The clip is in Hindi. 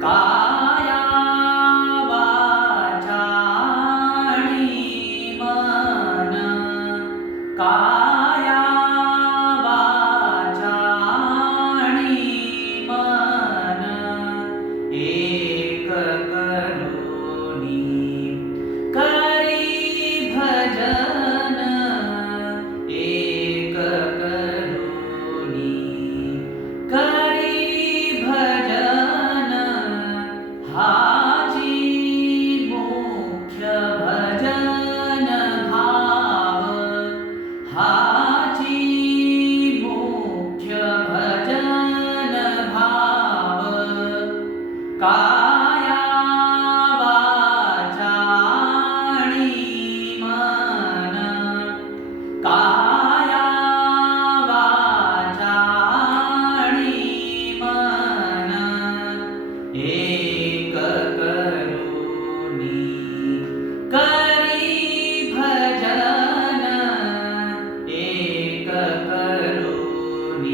God. हाची